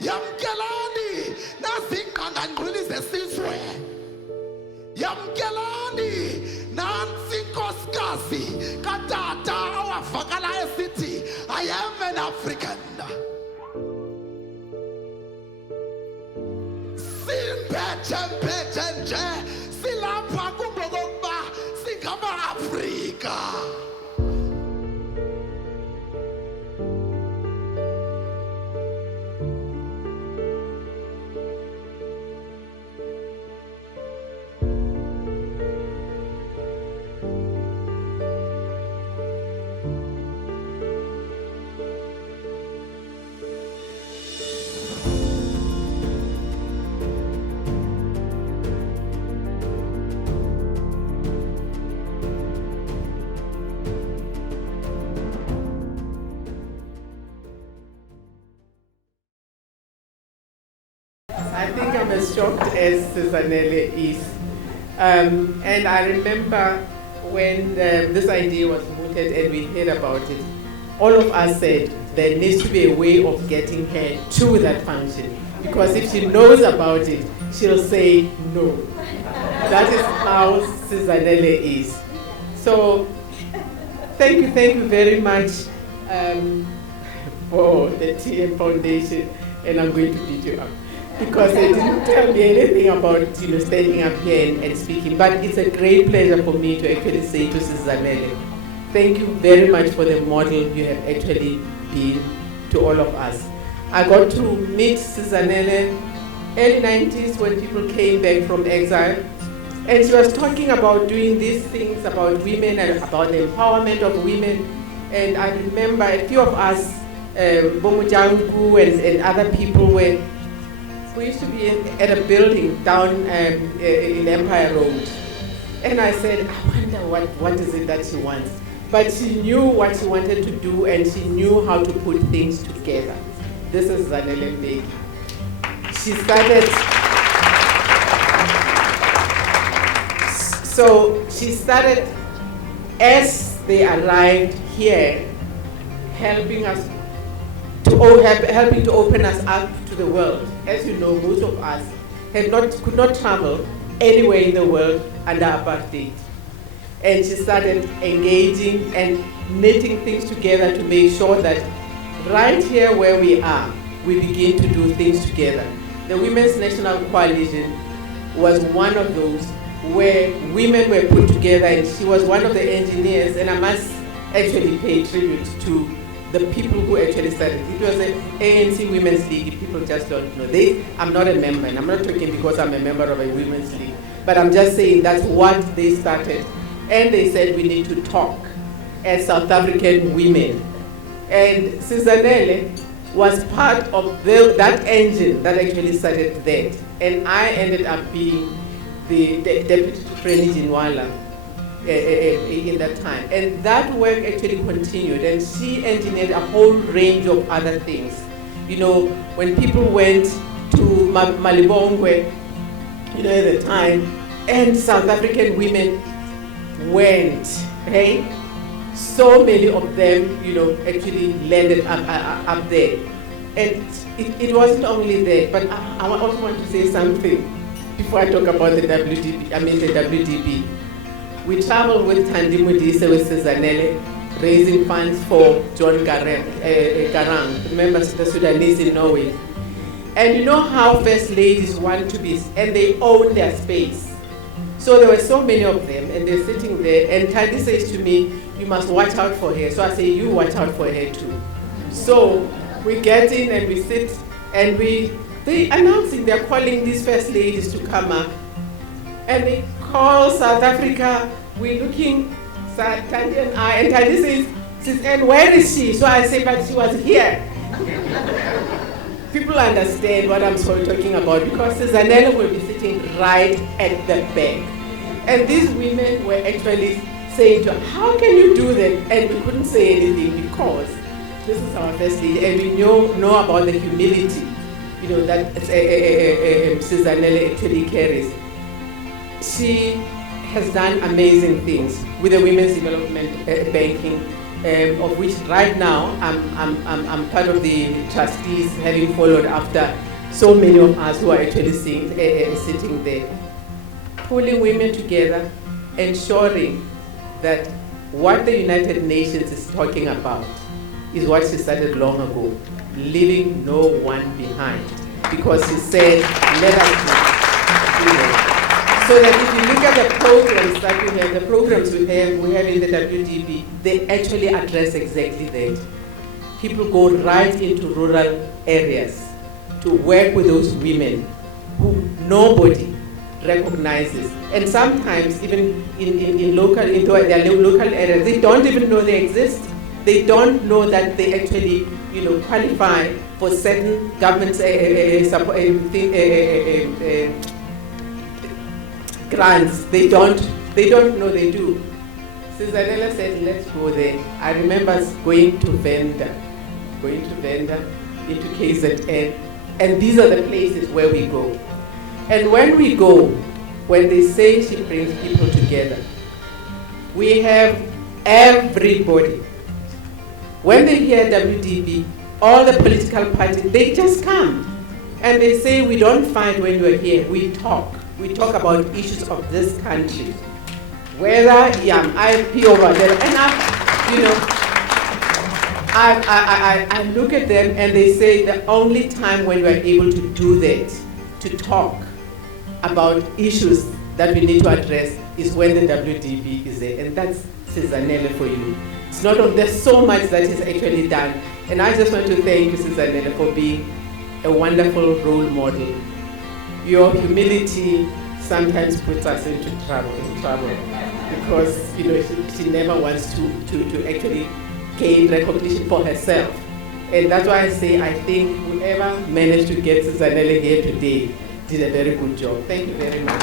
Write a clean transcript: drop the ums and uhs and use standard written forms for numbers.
Yamkelani nazinkangangqili zesizwe. Yamkelani nansi inkosikazi katata awavakala esithi I am an African. Simphethe nje silapha kungokuba singama-Afrika. I think I'm as shocked as Susanelle is. And I remember when this idea was mooted and we heard about it, all of us said there needs to be a way of getting her to that function. Because if she knows about it, she'll say no. That is how Susanelle is. So thank you very much for the TM Foundation, and I'm going to beat you up. Because they didn't tell me anything about standing up here and speaking. But it's a great pleasure for me to actually say to Susanelle, thank you very much for the model you have actually been to all of us. I got to meet Susanelle early 90s when people came back from exile. And she was talking about doing these things about women and about the empowerment of women. And I remember a few of us, Bomujangu and other people we used to be at a building down in Empire Road. And I said, I wonder what is it that she wants. But she knew what she wanted to do and she knew how to put things together. This is Mrs Mbeki. She started as they arrived here, helping to open us up to the world. As you know, most of us could not travel anywhere in the world under apartheid. And she started engaging and knitting things together to make sure that right here where we are, we begin to do things together. The Women's National Coalition was one of those where women were put together, and she was one of the engineers, and I must actually pay tribute to the people who actually started. It was an ANC Women's League, if people just don't know. I'm not a member, and I'm not talking because I'm a member of a Women's League, but I'm just saying that's what they started. And they said we need to talk as South African women. And Susanelle was part of that engine that actually started that. And I ended up being the Deputy Attorney General in that time. And that work actually continued, and she engineered a whole range of other things. When people went to Malibongwe, at the time, and South African women went, hey? So many of them, actually landed up there. And it wasn't only that, but I also want to say something before I talk about the WDP. We traveled with Thandi Modise, with Susanelle, raising funds for John Garang, remember the Sudanese in Norway. And you know how first ladies want to be, and they own their space. So there were so many of them, and they're sitting there, and Thandi says to me, you must watch out for her. So I say, you watch out for her too. So we get in and we sit, and they're announcing, they're calling these first ladies to come up. And they call South Africa, we're looking, Thandi and I, and Thandi says, and where is she? So I say, but she was here. People understand what I'm talking about, because Susanelle will be sitting right at the back. And these women were actually saying to her, how can you do that? And we couldn't say anything because this is our first lady, and we know about the humility, that Susanelle actually carries. She has done amazing things with the Women's Development Banking. of which right now I'm part of the trustees, having followed after so many of us who are actually sitting there. Pulling women together, ensuring that what the United Nations is talking about is what she started long ago, leaving no one behind. Because she said, let us do that. So that if you look at the programs that we have, the programs we have in the WDP, they actually address exactly that. People go right into rural areas to work with those women who nobody recognizes. And sometimes even in their local areas, they don't even know they exist. They don't know that they actually, qualify for certain government grants. They don't know they do. Sizanela said, let's go there. I remember us going to Venda, into KZN, and these are the places where we go. And when we go, when they say she brings people together, we have everybody. When they hear WDP, all the political parties, they just come. And they say, we don't fight when we're here, we talk. We talk about issues of this country. Whether IP over there, and I look at them and they say the only time when we're able to do that, to talk about issues that we need to address, is when the WDP is there. And that's Sizanele for you. It's not, there's so much that is actually done. And I just want to thank you, Sizanele, for being a wonderful role model. Your humility sometimes puts us into trouble, because she never wants to actually gain recognition for herself. And that's why I say I think whoever managed to get Sizanele here today did a very good job. Thank you very much.